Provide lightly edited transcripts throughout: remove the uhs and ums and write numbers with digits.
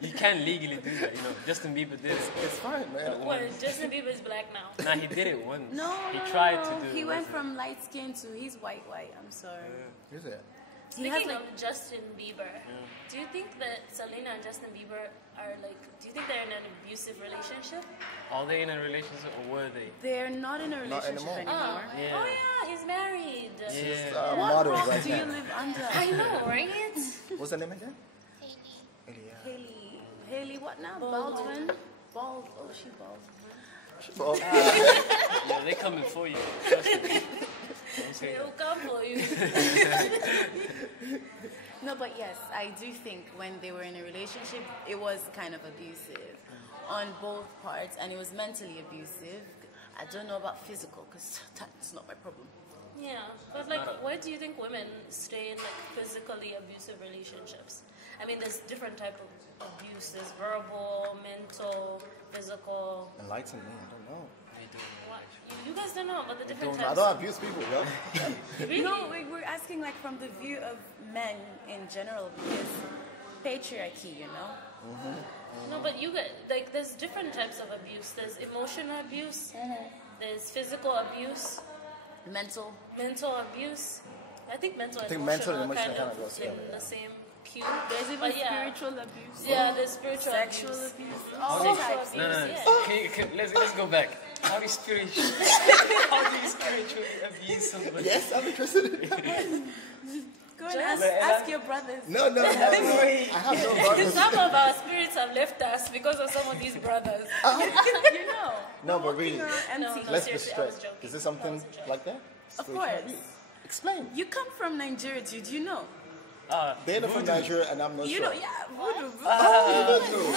You can't legally do that, you know. Justin Bieber did it. It's fine, man. Well, Justin Bieber is black now. Nah, he did it once. No, he no, tried no. to do it. He went once. from light skin to he's white. I'm sorry. Is it? He has Speaking like, of Justin Bieber, do you think that Selena and Justin Bieber are like, do you think they're in an abusive relationship? Are they in a relationship or were they? they're not in a relationship anymore. anymore. Yeah. Oh yeah, he's married. She's Yeah. a What model rock right do you now. live under? I know, right? What's her name again? Haley, what now? Baldwin. Bald. Oh, she bald. Oh, Yeah, they're coming for you. Trust me. Don't say He'll come for you. No, but yes, I do think when they were in a relationship, it was kind of abusive on both parts, and it was mentally abusive. I don't know about physical, because that's not my problem. Yeah, but like, why do you think women stay in like physically abusive relationships? I mean, there's different type of abuse. There's verbal, mental, physical. enlighten me. I don't know. What? You guys don't know about the different I types. don't abuse people, yo. Really? No, we're asking like from the view of men in general, because patriarchy, you know? No, but you get like there's different types of abuse. There's emotional abuse. There's physical abuse, Mental. mental abuse. I think mental and think emotional, mental and emotional kind kind of of goes in together, the same queue. There's even But yeah. spiritual abuse. Yeah, there's spiritual Sexual abuse. abuse. All All sexual types. abuse. No. Yeah. Let's go back. How do you spiritually abuse somebody? Yes, I'm interested in that. Go and Just- ask your brothers. No. I have no brothers. Some of our spirits have left us because of some of these brothers. You know. No, but really, Empty. No. let's be seriously, I was straight. joking. Is there something like that? Of Spiritual course. abuse? Explain. You come from Nigeria, too. Do you know? They're not from Nigeria, and I'm not You sure. know, yeah. Voodoo.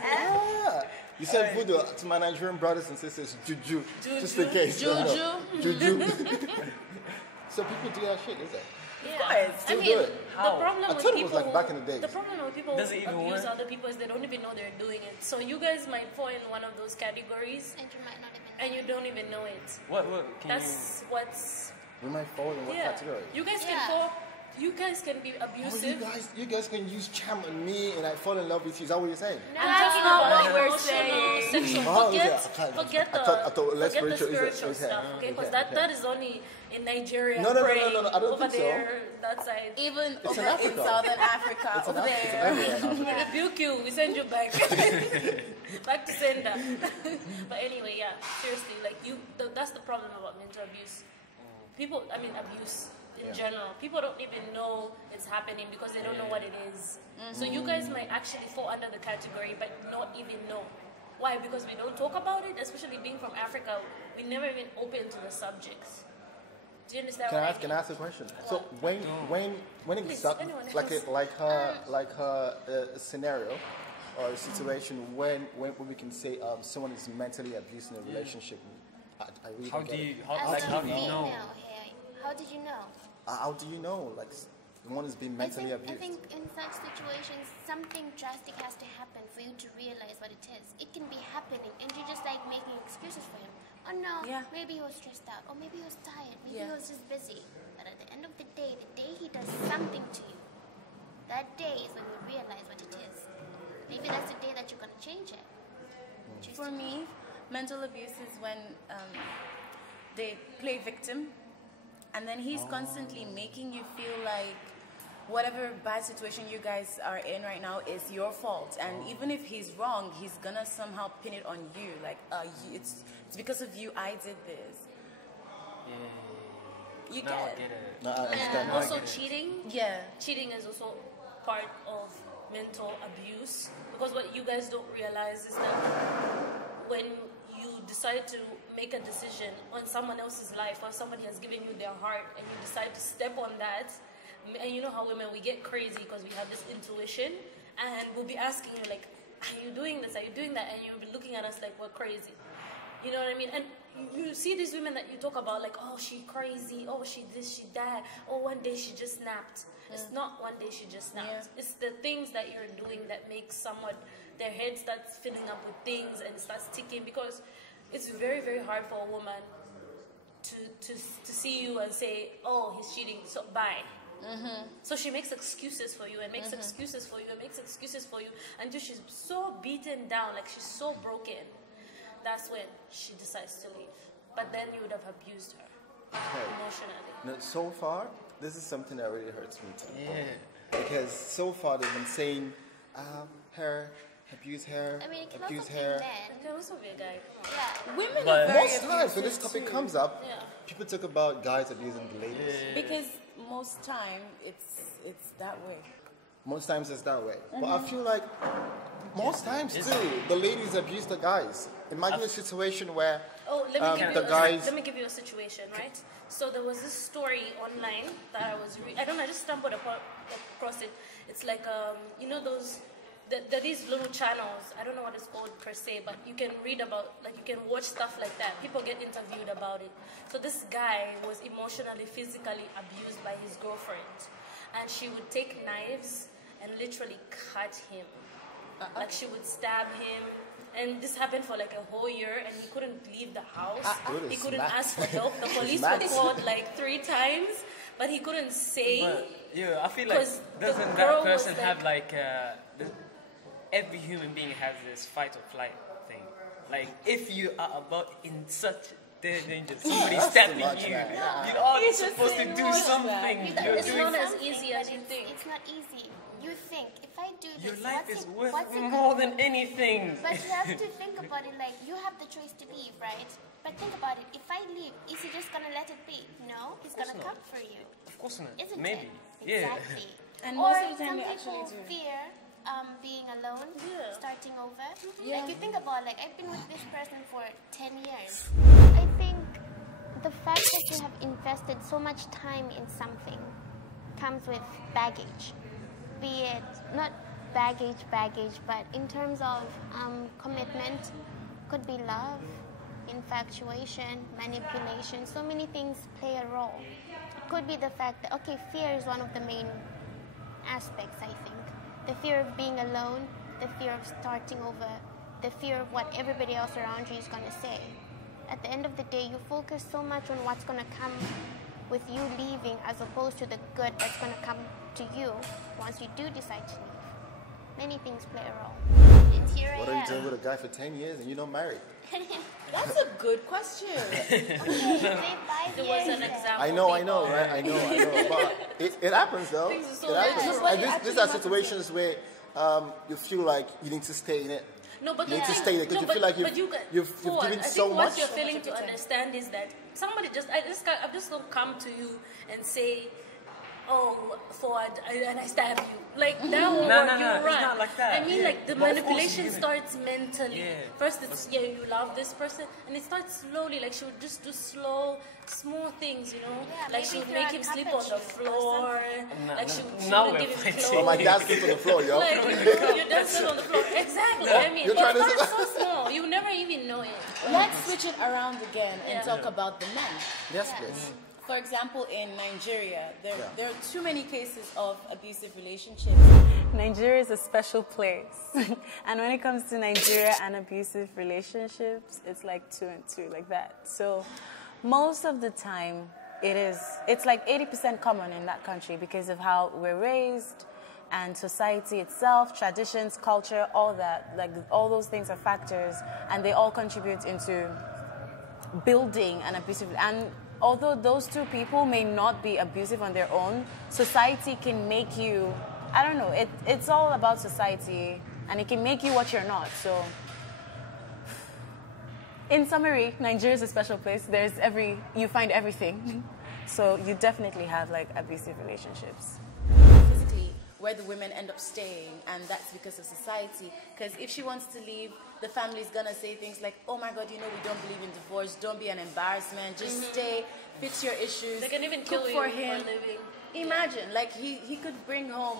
Ah, you said voodoo to my Nigerian brothers and sisters. Juju. Just in case. Juju. So people do that shit, is it? Yeah. course. I Still mean, do it. the problem I with thought it people was like back in the days. The problem with people Does it even abuse work? other people is they don't even know they're doing it. So you guys might fall in one of those categories And you might not even know. and you don't even know it. What can That's what's We might fall in what category? You guys Yeah. can fall. You guys can be Oh, abusive. you guys can use charm on me and I fall in love with you. Is that what you're saying? No, I'm talking not about what we're emotional, saying. sexual. Oh, Forget, okay. forget I thought less forget the spiritual is spiritual okay. stuff, okay? Because Okay. that is only in Nigeria. No, praying I don't over think so. there, that side. Even It's over in in Africa. Southern Africa, It's over an there. Africa. We rebuke you. We send you back, back to sender. But anyway, yeah. Seriously, like that's the problem about mental abuse. People, I mean, abuse in general. People don't even know it's happening because they don't know what it is. So you guys might actually fall under the category, but not even know. Why? Because we don't talk about it. Especially being from Africa, we never even open to the subjects. Do you understand? Can what I ask? Can I ask a question? So when Please, it's up, anyone like else. like her scenario or a situation when we can say someone is mentally abused in a relationship. I really How don't do get you it. As how a do you know? female here, how did you know? How do you know like one is being mentally I abused? think in such situations, something drastic has to happen for you to realize what it is. It can be happening, and you're just like making excuses for him. Oh no, Yeah. maybe he was stressed out, or maybe he was tired, maybe he Yeah. was just busy. But at the end of the day he does something to you, that day is when you realize what it is. Maybe that's the day that you're gonna change it. Choose For to- me, mental abuse is when they play victim, and then he's constantly making you feel like whatever bad situation you guys are in right now is your fault. And even if he's wrong, he's gonna somehow pin it on you. Like, it's because of you I did this. You Now I get get it. No, I understand. And also cheating. Yeah. Cheating is also part of mental abuse, because what you guys don't realize is that when you decide to make a decision on someone else's life, or somebody has given you their heart, and you decide to step on that, and you know how women, we get crazy because we have this intuition, and we'll be asking you like, are you doing this, are you doing that, and you'll be looking at us like we're crazy. You know what I mean? And you see these women that you talk about, like, oh, she crazy, oh, she this, she that, oh, one day she just snapped. It's not one day she just snapped. Yeah. It's the things that you're doing that makes someone, their head starts filling up with things and starts ticking, because it's very, very hard for a woman to see you and say, oh, he's cheating, so bye. So she makes excuses for you and makes excuses for you and makes excuses for you until she's so beaten down, like she's so broken. That's when she decides to leave. But then you would have abused her emotionally. No, so far, this is something that really hurts me too. Yeah. Because so far they've been saying, abuse her, I mean, it can abuse also be her. men. It can also be a guy. Yeah. Women But are very Most times when this abusive topic too. comes up, Yeah. people talk about guys abusing the ladies. Because most time it's that way. Most times it's that way. But I feel like most times too, the ladies abuse the guys. Imagine a situation where Oh, let me give you a situation, right? So there was this story online that I was I just stumbled across it. It's like you know those there are these little channels. I don't know what it's called per se, but you can read about, like you can watch stuff like that. People get interviewed about it. So this guy was emotionally, physically abused by his girlfriend, and she would take knives and literally cut him. Like she would stab him. And this happened for like a whole year, and he couldn't leave the house. He couldn't ask for help. The police were called like 3 times, but he couldn't say. But, yeah, I feel like doesn't that person have like every human being has this fight or flight thing. Like if you are about in such danger, somebody stabbing you, you are supposed to do something. It's not as easy as you think. It's not easy. You think, if I do this, Your life is worth what's it more gonna than anything. But you have to think about it like, you have the choice to leave, right? But think about it, if I leave, is he just gonna let it be? No, he's gonna come for you. Of course not. Isn't Maybe. it? Yeah. Exactly. And or most of the time some they people actually do. fear being alone, starting over. Yeah. Like you think about, like I've been with this person for 10 years. I think the fact that you have invested so much time in something comes with baggage. Be it not baggage, but in terms of commitment, could be love, infatuation, manipulation. So many things play a role. It could be the fact that, okay, fear is one of the main aspects, I think. The fear of being alone, the fear of starting over, the fear of what everybody else around you is going to say. At the end of the day, you focus so much on what's going to come with you leaving as opposed to the good that's going to come to you once you do decide to leave. Many things play a role. It's here what I are you am. doing with a guy for 10 years and you're not married? That's a good question. Okay, There was an example. I know, right? I know. But it happens though. Things are so It happens. bad. And these are situations where you feel like you need to stay in it. No, but You need to stay there because you feel like you've given so what much. you're failing to understand is that somebody I'm just gonna come to you and say, "Oh, forward," and I stab you. Like that won't work. You run. It's not like that. I mean, like the But of course manipulation you- starts mentally. Yeah. First, it's you love this person, and it starts slowly. Like she would just do small things, you know. Yeah, Like she maybe would make throw him a sleep cup on at the you or floor. No, Like no. she Now wouldn't we're give him fighting. clothes. Oh, my dad sleeps on the floor, yo. Like you dance on the floor. Exactly. I mean, You're it trying to- starts so small. You never even know it. Let's switch it around again and Yeah. talk about the men. Yes, please. For example, in Nigeria, there are too many cases of abusive relationships. Nigeria is a special place. And when it comes to Nigeria and abusive relationships, it's like 2 and 2, like that. So most of the time, it's like 80% common in that country because of how we're raised and society itself, traditions, culture, all that. Like all those things are factors and they all contribute into building an abusive. And although those two people may not be abusive on their own, society can make you, I don't know, it's all about society and it can make you what you're not. So in summary, Nigeria is a special place. You find everything. So you definitely have like abusive relationships. Physically, where the women end up staying, and that's because of society. Because if she wants to leave, the family's gonna say things like, "Oh my God, you know we don't believe in divorce. Don't be an embarrassment. Just stay, fix your issues. They can even cook kill you for for him." a living. Imagine, like he could bring home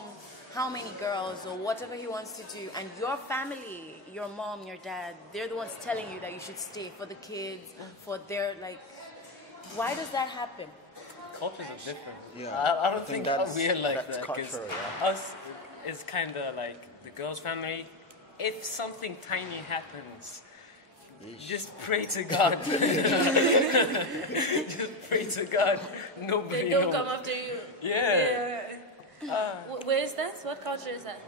how many girls or whatever he wants to do, and your family, your mom, your dad, they're the ones telling you that you should stay for the kids, for their like. Why does that happen? Cultures are different. Yeah, I don't think we're like that's that. 'Cause cultural, yeah. us is kind of like the girl's family. If something tiny happens, Just pray to God. Just pray to God. Nobody They don't knows. come after you. Yeah. Where is that? What culture is that?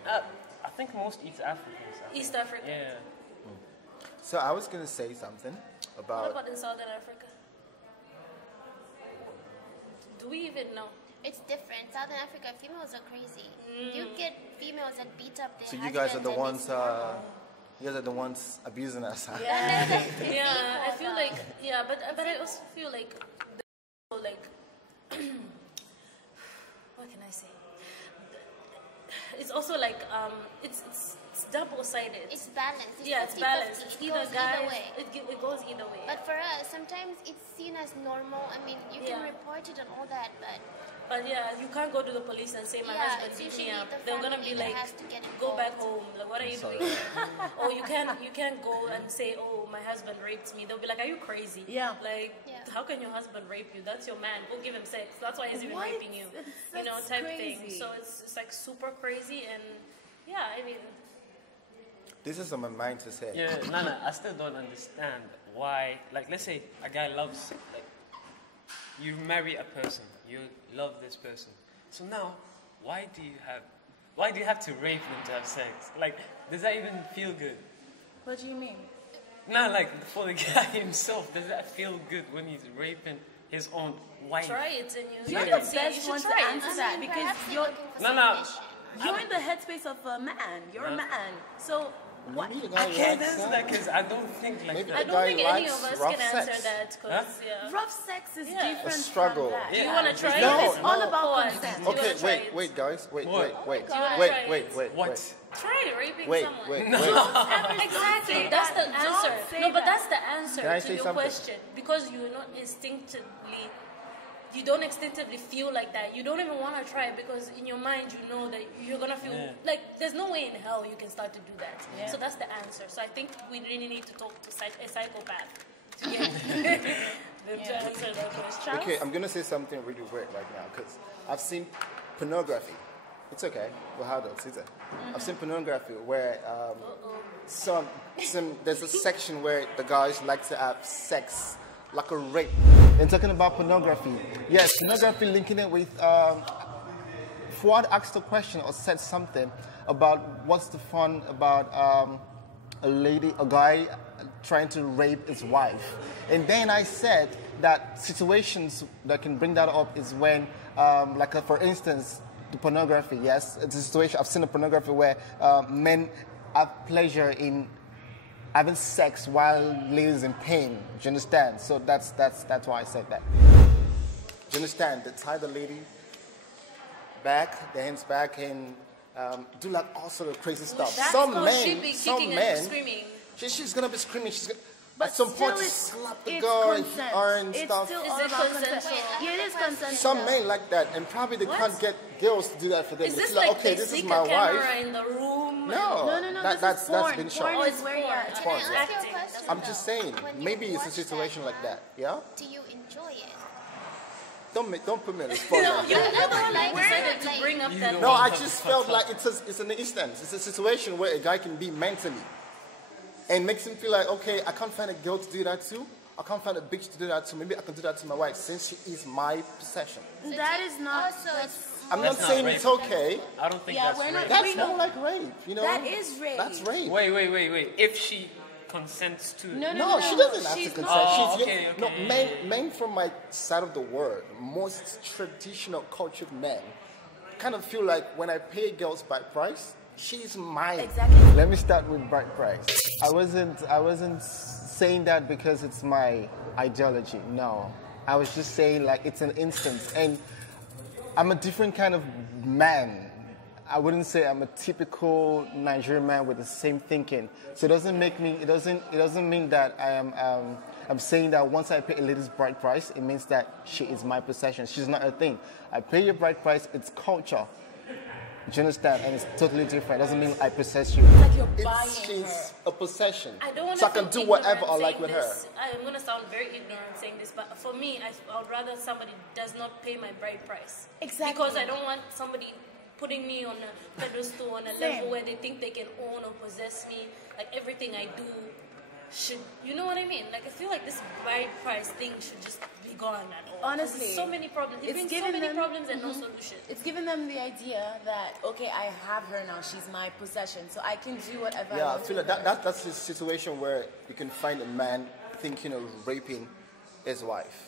I think most East Africans. East Africa. Yeah. So I was going to say something What about... about in Southern Africa? Do we even know? It's different. Southern Africa, females are crazy. You get females that beat up their So you guys are husbands the and ones... it's normal. you guys are the ones abusing us. Huh? Yeah, I feel like but I also feel like like what can I say? It's also like it's double-sided. It's balanced. It's 50-50. balanced. It Either goes guys, either way. it goes either way. But for us, sometimes it's seen as normal. I mean, you can report it and all that, But yeah, you can't go to the police and say my Yeah, husband it's beat me usually up. the They're gonna family be that like, has to get go back involved. home. Like, what are you Sorry. doing? Or you can't go and say, oh, my husband raped me. They'll be like, are you crazy? Yeah. Like, Yeah. how can your husband rape you? That's your man. Go give him sex. That's why he's even What? raping you. You know, That's type crazy. thing. So it's like super crazy and yeah, I mean. This is on my mind to say. Yeah, Nana, I still don't understand why. Like, let's say a guy loves, like, you marry a person, you love this person. So now, why do you have to rape them to have sex? Like, does that even feel good? What do you mean? No, like for the guy himself, does that feel good when he's raping his own wife? Try it and you You're you the see, best you should one to try it. answer that because Perhaps they're you're looking for No, some no. permission. you're in the headspace of a man. You're a man. So what? Maybe the guy I can't likes answer that. that because I don't think like Maybe I that. the don't guy think any likes of us rough can answer sex. that because yeah. Rough sex is Yeah. different A struggle. from that. Do you want to try No, it? It's all no. about What? consent. Do you Okay, wanna try wait, it? wait, guys. Wait. Do you wanna try it? Wait. Try raping Wait, someone. wait. Exactly, that's the answer. No, but that's the answer Can I to say your something? question. Because you don't instinctively feel like that. You don't even want to try it because in your mind you know that you're gonna feel like there's no way in hell you can start to do that. So that's the answer. So I think we really need to talk to a psychopath to get them to answer that question. Okay, I'm gonna say something really weird right now because I've seen pornography. It's okay. We're adults, is it? I've seen pornography where there's a section where the guys like to have sex like a rape. And talking about pornogaphy, yes, pornography linking it with Fuad asked a question or said something about what's the fun about a guy trying to rape his wife. And then I said that situations that can bring that up is when, for instance, the pornography, yes, it's a situation, I've seen a pornography where men have pleasure in having sex while ladies in pain. Do you understand? So that's why I said that. Do you understand? They tie the lady back, the hands back, and do like all sort of crazy stuff. That's Some called men, she'd be some kicking men, and screaming. she's gonna be screaming. She's gonna, But at some point, still just slap the it's girl consent. and It's stuff. still Is all it about consent. consensual? Yeah, it is consensual. Some men like that, and probably they can't get girls to do that for them. Is It's this like, like okay, they this is sneak my a camera wife. in the room? No, No, that's this is porn. been Porn shown. is where you're at. Can Porn, I yeah. ask you a question, I'm just though? saying, When you maybe it's a watch situation like that. Yeah. Do you enjoy it? Don't put me on the spot. No, like you're that. the one Like, who decided to like- bring up that. No, I just felt like it's an instance. It's a situation where a guy can be mentally, and makes him feel like, okay, I can't find a girl to do that to. I can't find a bitch to do that to. Maybe I can do that to my wife since she is my possession. That is not. Also, it's I'm That's not not saying rape. it's okay. I don't think Yeah, that's we're rape. not- That's We know- more like rape. You know. That is rape. That's rape. Wait. If she consents to it. No, she doesn't have to She's consent. not. She's Okay, no okay. men from my side of the world, most traditional cultured men, kind of feel like when I pay girls by price, she's mine. Exactly. Let me start with bride price. I wasn't saying that because it's my ideology. No, I was just saying like it's an instance, and I'm a different kind of man. I wouldn't say I'm a typical Nigerian man with the same thinking. So it doesn't mean that I am. I'm saying that once I pay a lady's bride price, it means that she is my possession. She's not a thing. I pay your bride price. It's culture. Do you understand? And it's totally different. It doesn't mean I possess you. Like you're buying She's her. a possession. I don't want so to I can do whatever I like with her. I'm going to sound very ignorant saying this, but for me, I would rather somebody does not pay my bride price. Exactly. Because I don't want somebody putting me on a pedestal, on a level where they think they can own or possess me. Like everything I do should, you know what I mean? Like, I feel like this bride price thing should just be gone at all. Honestly, so many problems. It brings so many problems and no solution. It's given them the idea that, okay, I have her now, she's my possession, so I can do whatever I Yeah, I want. feel like that's a situation where you can find a man thinking of raping his wife.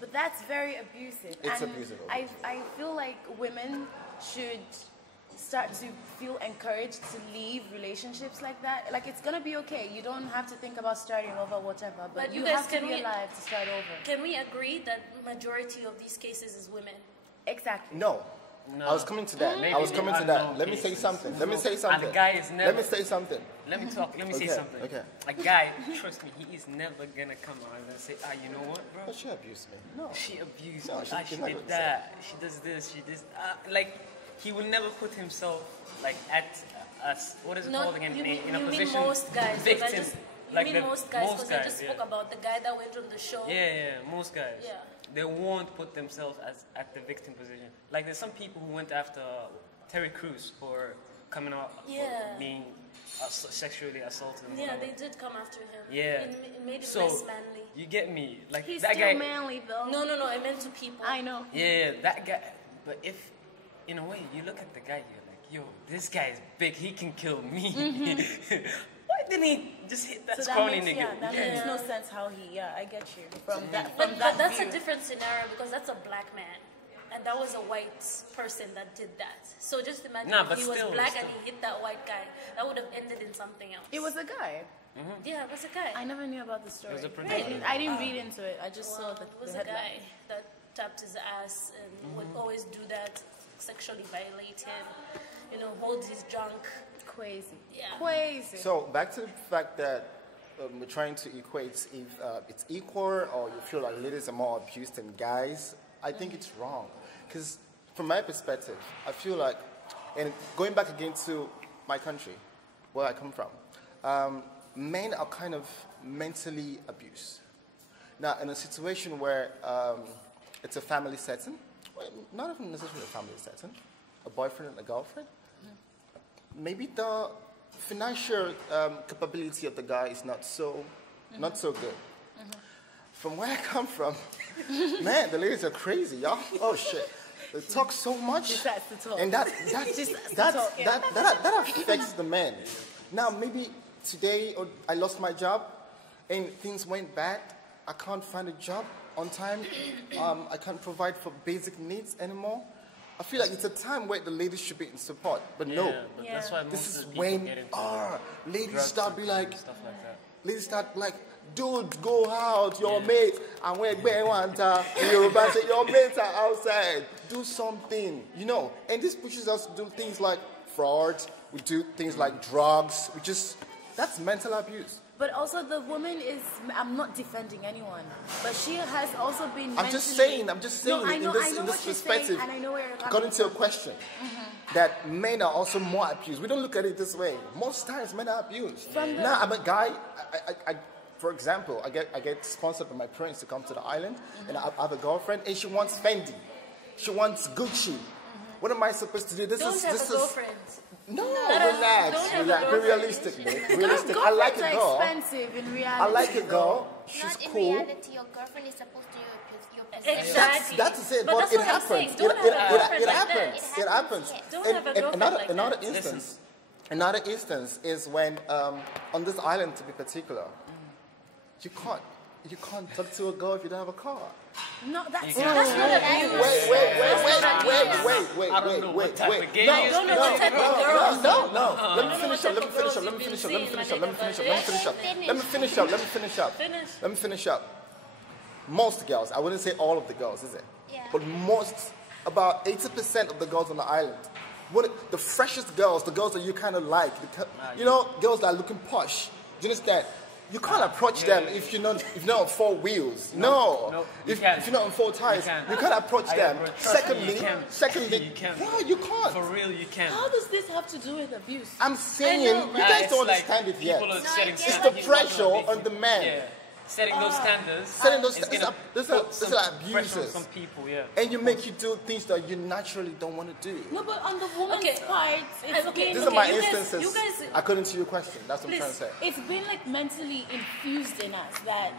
But that's very abusive. It's and abusive. I feel like women should start to feel encouraged to leave relationships like that. Like, it's gonna be okay. You don't have to think about starting over, whatever. But you guys, have to be alive to start over. Can we agree that majority of these cases is women? Exactly. No. I was coming to that. Maybe I was coming to that. unknown Let me say cases. something. Let me say And something. the guy is never. Let me say something. Let me talk. Let me say Okay, something. okay. A guy, trust me, he is never gonna come out and say, you know what, bro? But she abused me. No. She abused No, me. she's She not did gonna that. She does this. She does. Like, he will never put himself like at us. What is it called again? You mean, in a you mean position. most guys? Victim. You mean most guys? Because I just yeah. spoke about the guy that went on the show. Yeah, most guys. Yeah. They won't put themselves as at the victim position. Like, there's some people who went after Terry Crews for coming out for being sexually assaulted. And Yeah, whatever. they did come after him. Yeah. It made him So less manly. you get me? Like He's that still guy. manly, though. No, I meant to people. I know. Yeah, that guy. But if, in a way, you look at the guy, you're like, yo, this guy is big. He can kill me. Why didn't he just hit that So scrawny that makes, nigga? that makes no sense how he, I get you. From that But that's view. a different scenario because that's a black man. And that was a white person that did that. So just imagine if he was black and he hit that white guy. That would have ended in something else. It was a guy. Yeah, it was a guy. I never knew about the story. It was a producer. I didn't read into it. I just saw It the was a headline. guy that tapped his ass and would always do that, sexually violate him, hold his junk. Crazy. Yeah. Crazy. So back to the fact that we're trying to equate if it's equal or you feel like ladies are more abused than guys. I think it's wrong. Because from my perspective, I feel like, and going back again to my country, where I come from, men are kind of mentally abused. Now, in a situation where it's a family setting, well, not even necessarily a family setting, a boyfriend and a girlfriend, maybe the financial capability of the guy is not so good. From where I come from, man, the ladies are crazy, y'all. Oh shit, they talk so much, and that affects the men. Now maybe today I lost my job, and things went bad. I can't find a job on time. I can't provide for basic needs anymore. I feel like it's a time where the ladies should be in support, but no. But that's why most This of is the people when get into ladies start be like, stuff like that. ladies start like, dude, go out, your mates, and when Yoruba say your mates are outside, do something, And this pushes us to do things like fraud, we do things like drugs, that's mental abuse. But also the woman is, I'm not defending anyone, but she has also been I'm just saying, no, I know, in this perspective, and I know where you're according to your question, that men are also more abused. We don't look at it this way. Most times men are abused. Now, I'm a guy, for example, I get sponsored by my parents to come to the island, and I have a girlfriend, and she wants Fendi. She wants Gucci. What am I supposed to do? Don't have a girlfriend. No, relax. Be realistic, man. Realistic. I like a girl. Expensive in reality. I like a girl. She's Not in cool. reality, your girlfriend is supposed to be your possession. Exactly. That's it. But But that's it what I'm happens. saying. Don't have a girlfriend It like happens. that. It happens. Don't have a girlfriend like another that. instance. Another instance is when on this island, to be particular, you can't talk to a girl if you don't have a car. No, that's Wait. not abuse. Wait. I don't know what type of game No. is Don't know what type of girls. No. Let me finish up. Let me finish up. Most girls, I wouldn't say all of the girls, is it? Yeah. But about 80% of the girls on the island, the freshest girls, the girls that you kind of like, girls that are looking posh. Do you understand? You can't approach them if you're not on four wheels. No. If you're not on four tires, you can't approach them. Secondly, you can't. no, you can't. For real, you can't. How does this have to do with abuse? I'm saying, you guys don't understand it yet. People are setting It's the pressure on the man. Yeah. setting those standards. Setting those is standards. gonna This put is some like pressure on abuses. some people, yeah. And you make you do things that you naturally don't want to do. No, but on the woman's part, it's been, These are my you guys- instances, you guys- according to your question. That's what I'm Please. trying to say. It's been like mentally infused in us that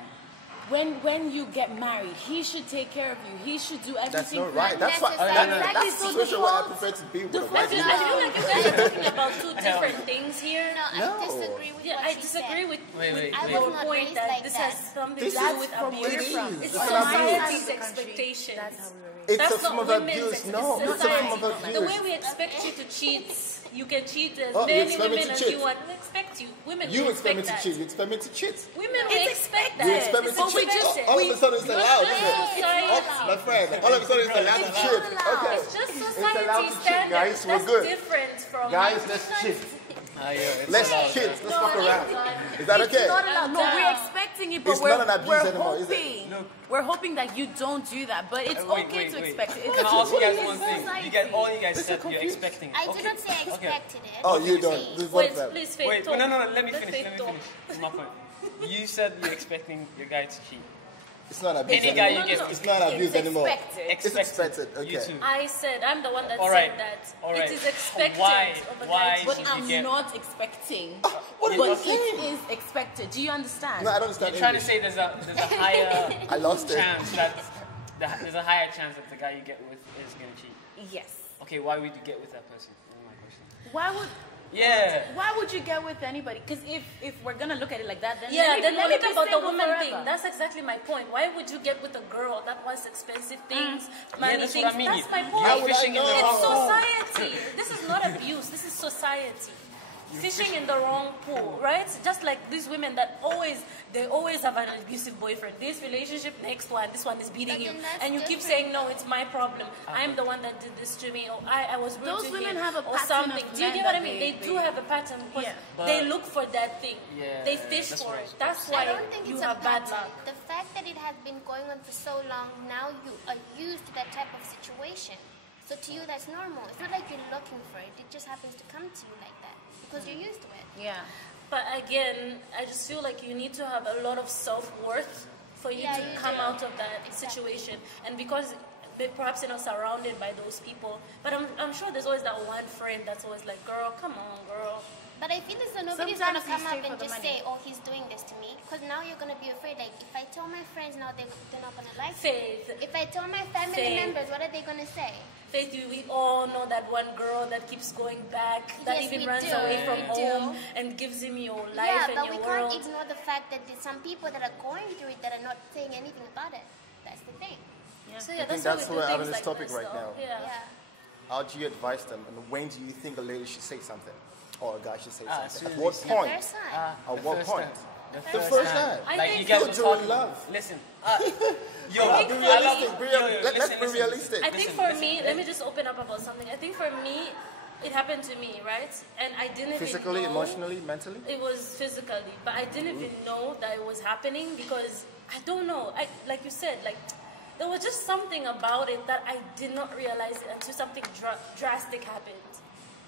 when you get married, he should take care of you. He should do everything. That's not for right. you. That's why Exactly. that's the So the situation where I fault- prefer to be with the a white fault is woman. I feel like you guys are talking about two different things here. No, No. I disagree with Yeah, what I she disagree said. with, Wait, I your was not point raised that like this that. has something This to do is with from abuse. where it is. It's It's an society's abuse. expectations. That's how we were raised. It's That's a form not of women's abuse. ex- No, it's a society. form of The way abuse. we expect you to cheat, you can cheat as Oh, you many expect me women to as cheat? you want. We expect you. Women You we expect me to that. cheat. You expect me to cheat. Women we expect that. You expect me It's to what we cheat. just said. All of a sudden it's allowed, It's isn't it? society. Oh, my friend, all of a sudden it's allowed to cheat. Okay. It's just It's allowed society to cheat, standards. guys. We're That's good. different from Guys, let's cheat. Let's cheat. Let's fuck around. Is that okay? It's not allowed. No, we're expecting it, but It's not an abuse we're anymore, is it? hoping. We're hoping that you don't do that, but it's okay to expect it. It's Can I ask you guys it's one thing? society. You guys, all you guys said you're expecting. I didn't say I expected it. Oh, you don't. This is what Wait, that. please, Faith, Wait, talk. no, let me Let finish. Faith talk. This is my point. You said you're expecting your guy to cheat. It's not abuse Any guy anymore. you get, It's not abuse anymore. expected. It's expected. You Okay. too. I said, I'm the one that All right. said that. All right. It is expected Why? of a Why guy to But should cheat. you I'm get? not expecting. What are But you it saying? is expected. Do you understand? No, I don't understand You're trying to English. say there's a higher I lost it. chance that there's a higher chance that the guy you get with is gonna cheat. Yes. Okay, why would you get with that person? That's my question. Why would you get with anybody? Because if we're gonna look at it like that, then Yeah, let then me what be about the single woman forever. thing? That's exactly my point. Why would you get with a girl that wants expensive things, money that's things? what I mean. That's my You're point. How would I fishing in the know? It's wrong pool. society. This is not abuse. This is society. Fishing in the wrong pool, right? Just like these women that always have an abusive boyfriend. This relationship, next one, this one is beating But you, then that's and you keep saying, different. no, it's my problem. I'm the one that did this to me, or I was rude Those to women him, have a or pattern something. of Do you men get what I that mean? they- They do have a pattern because Yeah. they look for that thing. Yeah, They fish that's for what I it. was That's I why don't think you it's a have bad pattern. luck. The fact that it has been going on for so long, now you are used to that type of situation. So to you, that's normal. It's not like you're looking for it. It just happens to come to you like that because you're used to it. Yeah. But again, I just feel like you need to have a lot of self-worth for you Yeah, to you come do. out of that situation. And because perhaps you're not surrounded by those people, but I'm sure there's always that one friend that's always like, girl, come on, girl. But I feel as though nobody's Sometimes gonna you come stay up for and the just money. say, "Oh, he's doing this to me," because now you're gonna be afraid. Like, if I tell my friends now, they're not gonna like it. Faith, If I tell my family Faith. members, what are they gonna say? Faith, we all know that one girl that keeps going back, that Yes, even we runs do. away from We home do. and gives him your life Yeah, and but your we world. can't ignore the fact that there's some people that are going through it that are not saying anything about it. That's the thing. So yeah, I think why that's we where do we're things having this like topic this, right though. now. Yeah. Yeah. How do you advise them, and when do you think a lady should say something, or a guy should say as something? soon At as what they see- point? First time. At what point? The first time. I Like think you guys so. were You're talking. in love. Listen, Be realistic. Let's be realistic. I think for me, let me just open up about something. I think for me, it happened to me, right? And I didn't Physically, even know. emotionally, mentally. It was physically, but I didn't even know that it was happening because I don't know. Like you said, like there was just something about it that I did not realize until something drastic happened.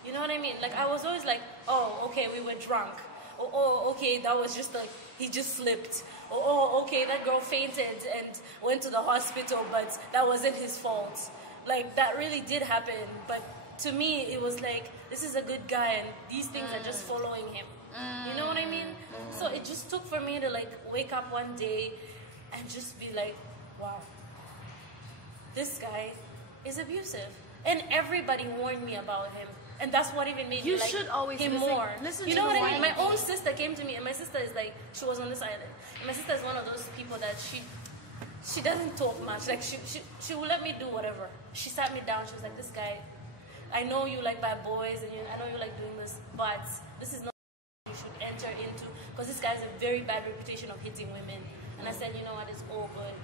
You know what I mean? Like I was always like, oh, okay, we were drunk. Oh, okay, that was just like he just slipped. Oh, okay, that girl fainted and went to the hospital, but that wasn't his fault. Like that really did happen, but to me it was like this is a good guy and these things are just following him. You know what I mean? So it just took for me to like wake up one day and just be like, wow, this guy is abusive, and everybody warned me about him. And that's what even made You me like should always him listen- more. listen You to know the what I mean? warning. My own sister came to me, and my sister is like, she was on this island. And my sister is one of those people that she doesn't talk much. Like she will let me do whatever. She sat me down. She was like, this guy, I know you like bad boys, and I know you like doing this, but this is not you should enter into, because this guy has a very bad reputation of hitting women. And I said, you know what, it's all good.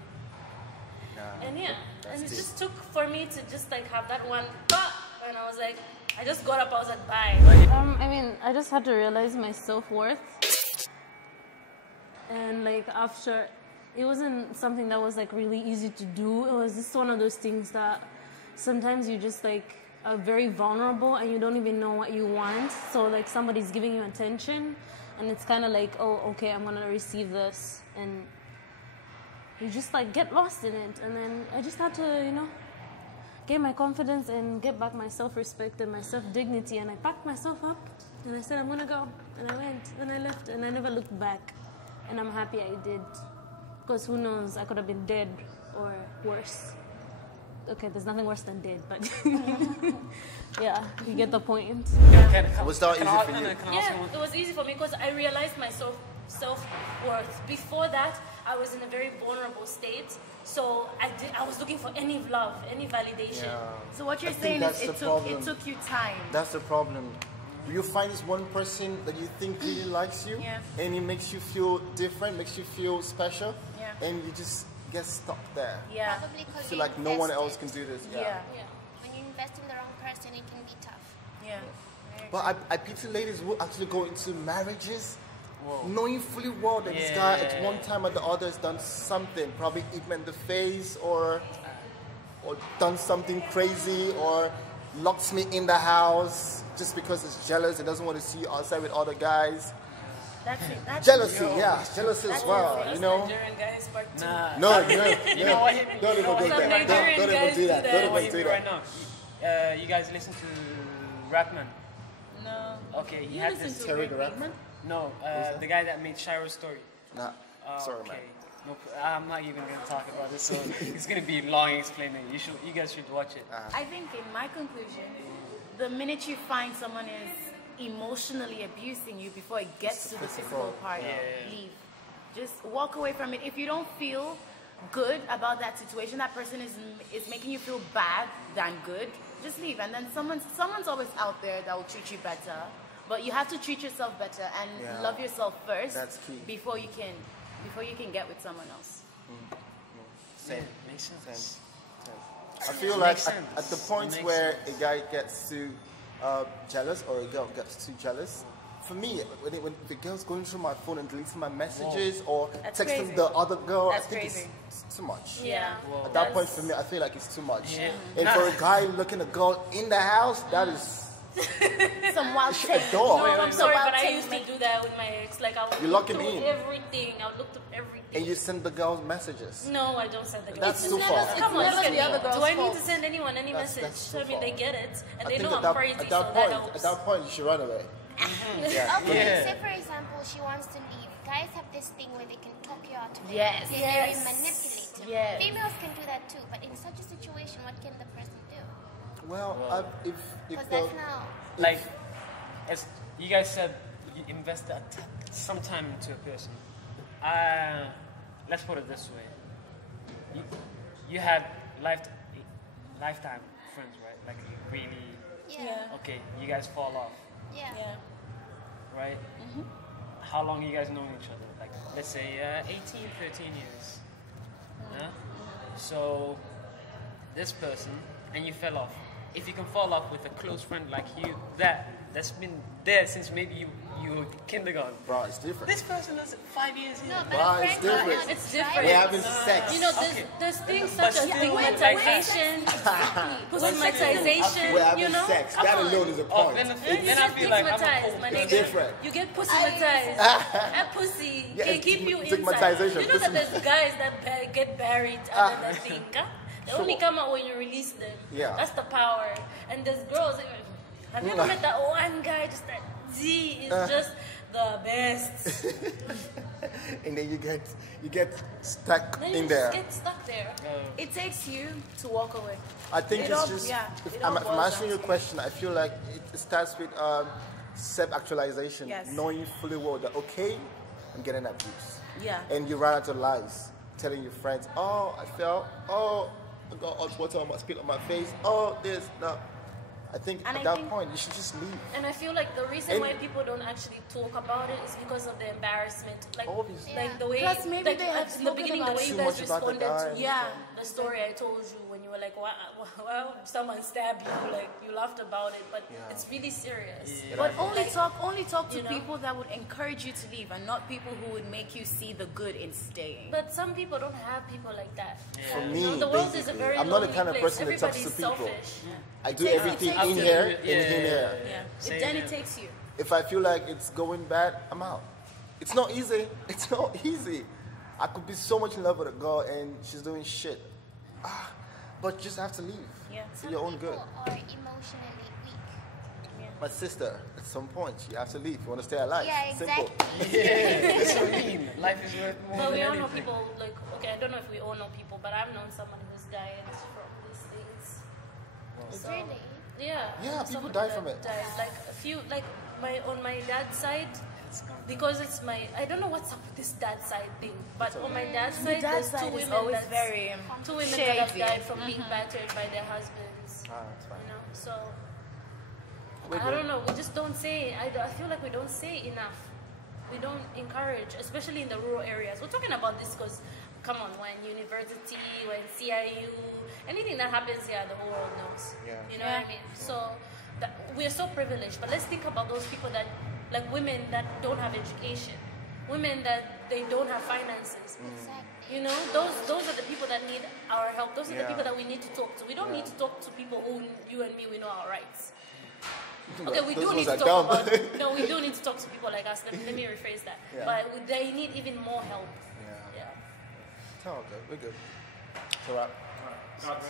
And and it just took for me to just like have that one thought, and I was like, I just got up, I was like, bye. I mean, I just had to realize my self-worth. And like after, it wasn't something that was like really easy to do. It was just one of those things that sometimes you just like are very vulnerable and you don't even know what you want. So like somebody's giving you attention and it's kind of like, oh, okay, I'm going to receive this. And you just like get lost in it. And then I just had to, you know, get my confidence and get back my self-respect and my self-dignity. And I packed myself up and I said, I'm gonna go. And I went and I left and I never looked back. And I'm happy I did. Because who knows, I could have been dead or worse. Okay, there's nothing worse than dead, but yeah, you get the point. Was that easy for you? Yeah, it was easy for me because I realized my self-worth. Before that, I was in a very vulnerable state. So I was looking for any love, any validation. Yeah. So what you're saying is it took you time. That's the problem. You find this one person that you think really likes you, and it makes you feel different, makes you feel special, and you just get stuck there. Yeah. Probably because feel like no one else can do this. Yeah. When you invest in the wrong person, it can be tough. Yeah. But I pity ladies who actually go into marriages knowing fully well that this guy at one time or the other has done something, probably hit him in the face or done something crazy or locks me in the house just because he's jealous. He doesn't want to see you outside with other guys. That's it. That's jealousy, jealousy as well. You know. Nigerian guys part two. No, you know what hit me? Don't even do that. Don't even do that. Don't even do that. Right now, you guys listen to Rapman? No. Okay, he had this. Terry the Rapman? No, the guy that made Shiro's story. Nah, sorry, man. No, I'm not even going to talk about this, so it's going to be long explaining. You guys should watch it. I think in my conclusion, the minute you find someone is emotionally abusing you before it gets to the physical part, leave. Just walk away from it. If you don't feel good about that situation, that person is making you feel bad than good, just leave. And then someone's always out there that will treat you better. But you have to treat yourself better and love yourself first. That's key. Before you can get with someone else. Same. Makes sense. I feel like at the point where a guy gets too jealous or a girl gets too jealous, for me, when the girl's going through my phone and deleting my messages or texting the other girl, I think it's too much. Yeah. At that point for me, I feel like it's too much. Yeah. And for a guy looking at a girl in the house, that is... some wild shit. No, I'm sorry, but I used to do that with my ex. Like I would look through everything. I would look through everything. And you send the girls messages? No, I don't send the girls. That's too far. Come on, the other girls. Do I need to send anyone any message? I mean, they get it, and they know I'm crazy, so that helps. At that point, you should run away. Okay, say for example, she wants to leave. Guys have this thing where they can talk you out of it. Yes. They're very manipulative. Yes. Females can do that too, but in such a situation, what can the person do? Well, if that's now. Like, as you guys said, you invest some time into a person. Let's put it this way. You had lifetime friends, right? Like you really... Okay, you guys fall off. Yeah. Right? Mm-hmm. How long you guys known each other? Like, let's say 18, 13 years. Yeah? So, this person, and you fell off. If you can fall off with a close friend like you, that's been there since maybe you were kindergarten. Bro, it's different. This person is 5 years in. No, but bro, it's different. It's different. We're having sex. You know, there's things such as stigmatization, pussymatization. We're having you know, sex. That alone is a point. Then I feel like it's different. You get pussymatized. That pussy can keep you inside. Stigmatization. You know that there's guys that get buried under that thing. They only come out when you release them. Yeah. That's the power. And there's girls. Have you ever met that one guy? Just that Z is just the best. And then you get stuck then in there. Just get stuck there. It takes you to walk away. I think it's just. If I'm answering your question, I feel like it starts with self-actualization, knowing fully well that I'm getting abused. Yeah. And you run out of lies, telling your friends, I fell, I got hot water on my spit on my face, this, no. I think at that point you should just leave. And I feel like the reason why people don't actually talk about it is because of the embarrassment. Like, like the way, plus maybe they have in the beginning, the way you guys responded to the story I told you when you were like, well, someone stabbed you, like you laughed about it, but it's really serious. But only talk to people that would encourage you to leave, and not people who would make you see the good in staying. But some people don't have people like that. For me, the world is a very I'm not the kind of place. person that talks to people. Selfish. I do everything in here and in here. Then it takes you. If I feel like it's going bad, I'm out. It's not easy. It's not easy. I could be so much in love with a girl and she's doing shit. But you just have to leave for your own good. Some people are emotionally weak. My sister, at some point, you have to leave. You want to stay alive. Yeah, exactly. Simple. That's what I mean. Life is worth more But than we all know anything. people, like, okay, I don't know if we all know people, but I've known someone who's died from these things. So, Really? yeah. Yeah, people someone die that from it. Died. Like, a few, like, on my dad's side, because it's I don't know what's up with this dad side thing, but on my dad's side, there's two women always very two women shady. that have died from being battered by their husbands. That's fine. You know, so We're I good. don't know. We just don't say. I feel like we don't say enough. We don't encourage, especially in the rural areas. We're talking about this because, come on, when university, when CIU, anything that happens here, the whole world knows. Yeah. You know what I mean? So we're so privileged. But let's think about those people that, like women that don't have education, women that they don't have finances. Exactly. You know, those are the people that need our help. Those are the Yeah. people that we need to talk to. We don't need to talk to people who, you and me, we know our rights. Okay, we Those do ones need to are talk dumb. about. No, we do need to talk to people like us. Let me rephrase that. Yeah. But they need even more help. Yeah. Yeah. It's all good. We're good. It's all right. All right.